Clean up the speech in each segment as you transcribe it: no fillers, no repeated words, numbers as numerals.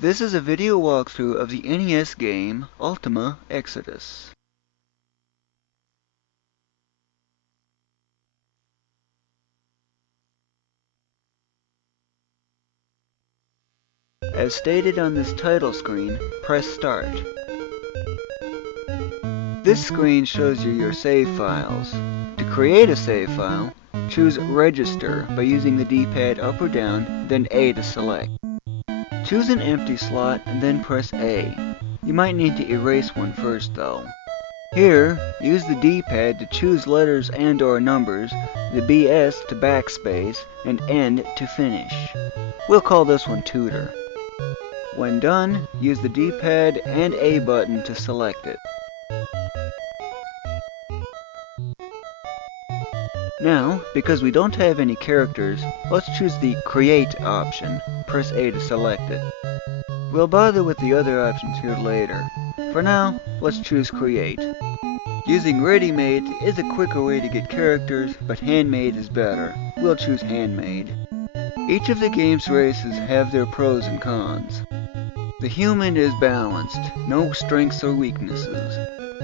This is a video walkthrough of the NES game Ultima Exodus. As stated on this title screen, press Start. This screen shows you your save files. To create a save file, choose Register by using the D-pad up or down, then A to select. Choose an empty slot and then press A. You might need to erase one first though. Here, use the D-pad to choose letters and or numbers, the BS to backspace, and End to finish. We'll call this one Tutor. When done, use the D-pad and A button to select it. Now, because we don't have any characters, let's choose the Create option. Press A to select it. We'll bother with the other options here later. For now, let's choose Create. Using Ready-Made is a quicker way to get characters, but Handmade is better. We'll choose Handmade. Each of the game's races have their pros and cons. The human is balanced, no strengths or weaknesses.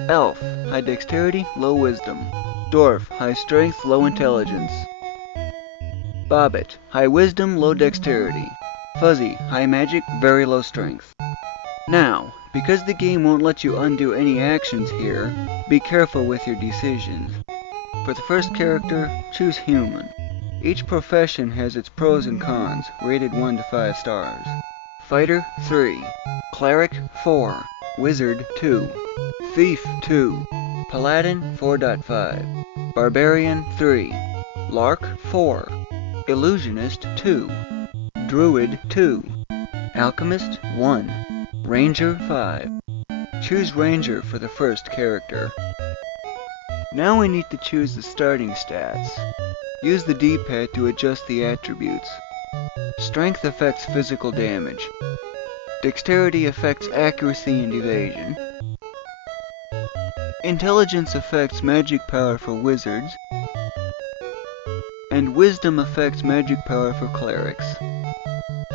Elf, high dexterity, low wisdom. Dwarf, high strength, low intelligence. Bobbit, high wisdom, low dexterity. Fuzzy, high magic, very low strength. Now, because the game won't let you undo any actions here, be careful with your decisions. For the first character, choose Human. Each profession has its pros and cons, rated 1 to 5 stars. Fighter, 3. Cleric, 4. Wizard, 2. Thief, 2. Paladin, 4.5. Barbarian, 3. Lark, 4. Illusionist, 2. Druid, 2. Alchemist, 1. Ranger, 5. Choose Ranger for the first character. Now we need to choose the starting stats. Use the D-pad to adjust the attributes. Strength affects physical damage. Dexterity affects accuracy and evasion. Intelligence affects magic power for wizards. And wisdom affects magic power for clerics.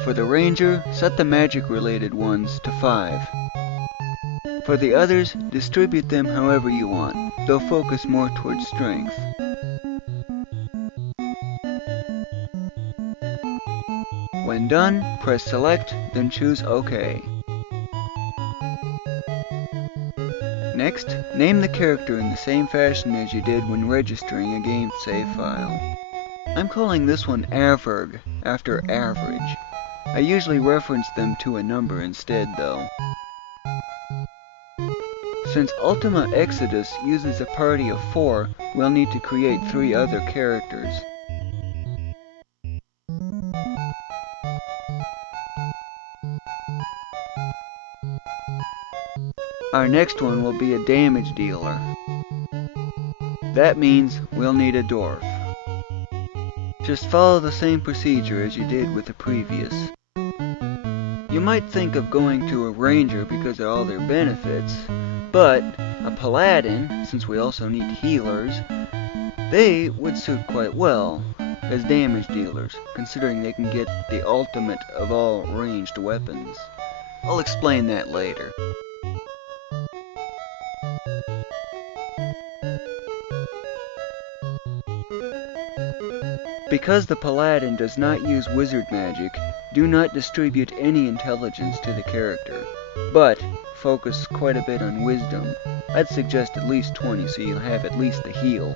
For the ranger, set the magic-related ones to 5. For the others, distribute them however you want. They'll focus more towards strength. When done, press Select, then choose OK. Next, name the character in the same fashion as you did when registering a game save file. I'm calling this one Averg, after average. I usually reference them to a number instead though. Since Ultima Exodus uses a party of 4, we'll need to create 3 other characters. Our next one will be a damage dealer. That means we'll need a dwarf. Just follow the same procedure as you did with the previous. You might think of going to a ranger because of all their benefits, but a paladin, since we also need healers, they would suit quite well as damage dealers, considering they can get the ultimate of all ranged weapons. I'll explain that later. Because the paladin does not use wizard magic, do not distribute any intelligence to the character, but focus quite a bit on wisdom. I'd suggest at least 20 so you'll have at least the heal.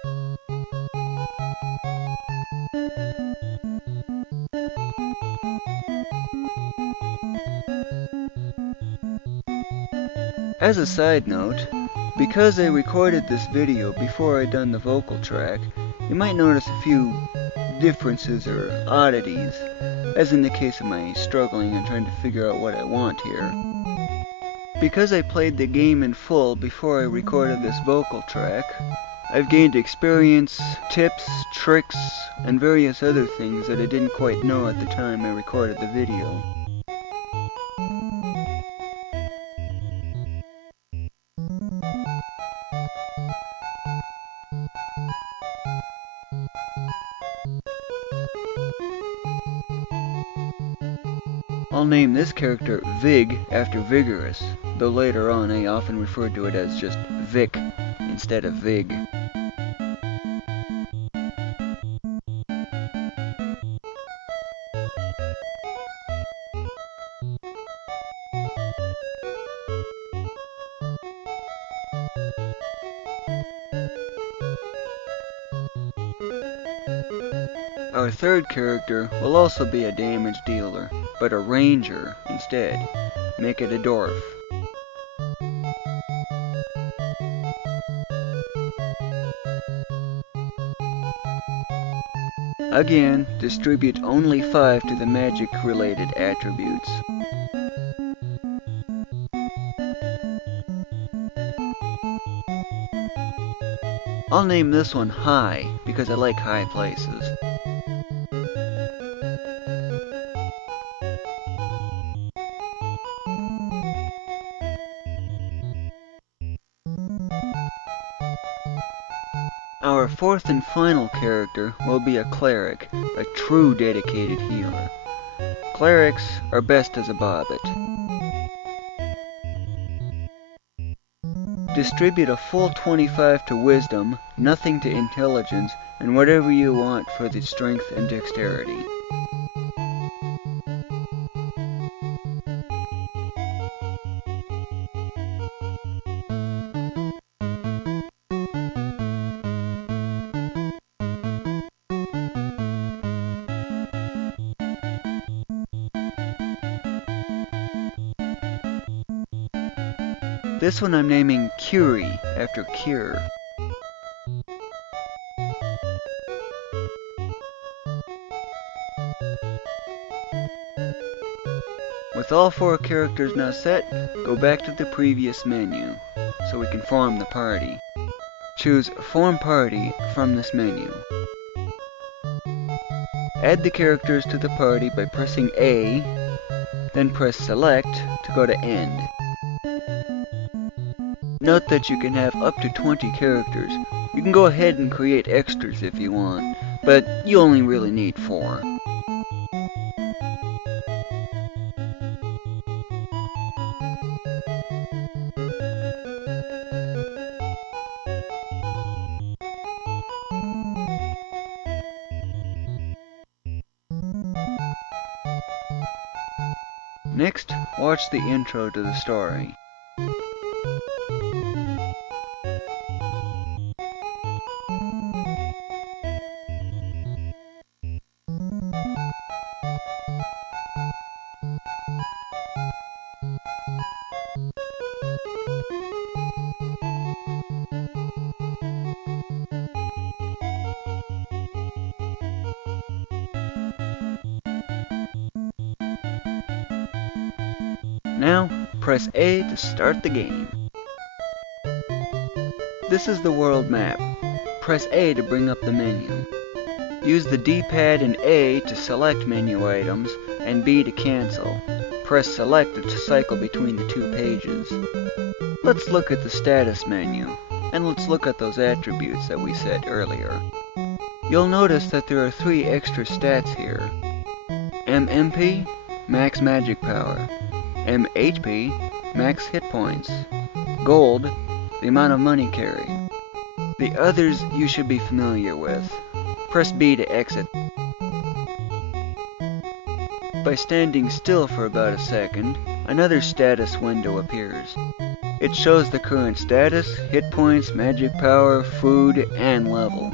As a side note, because I recorded this video before I'd done the vocal track, you might notice a few differences or oddities, as in the case of my struggling and trying to figure out what I want here. Because I played the game in full before I recorded this vocal track, I've gained experience, tips, tricks, and various other things that I didn't quite know at the time I recorded the video. I'll I'll name this character Vig after Vigorous, though later on I often referred to it as just Vic instead of Vig. Our third character will also be a damage dealer, but a ranger instead. Make it a dwarf. Again, distribute only 5 to the magic-related attributes. I'll name this one High, because I like high places. Our fourth and final character will be a cleric, a true dedicated healer. Clerics are best as a bobbit. Distribute a full 25 to wisdom, nothing to intelligence, and whatever you want for the strength and dexterity. This one I'm naming Curie after Cure. With all 4 characters now set, go back to the previous menu, so we can form the party. Choose Form Party from this menu. Add the characters to the party by pressing A, then press Select to go to End. Note that you can have up to 20 characters. You can go ahead and create extras if you want, but you only really need 4. Next, watch the intro to the story. Now, press A to start the game. This is the world map. Press A to bring up the menu. Use the D-pad and A to select menu items, and B to cancel. Press Select to cycle between the 2 pages. Let's look at the status menu, and let's look at those attributes that we set earlier. You'll notice that there are 3 extra stats here. MMP, max magic power. MHP, max hit points. Gold, the amount of money carried. The others you should be familiar with. Press B to exit. By standing still for about a second, another status window appears. It shows the current status, hit points, magic power, food, and level.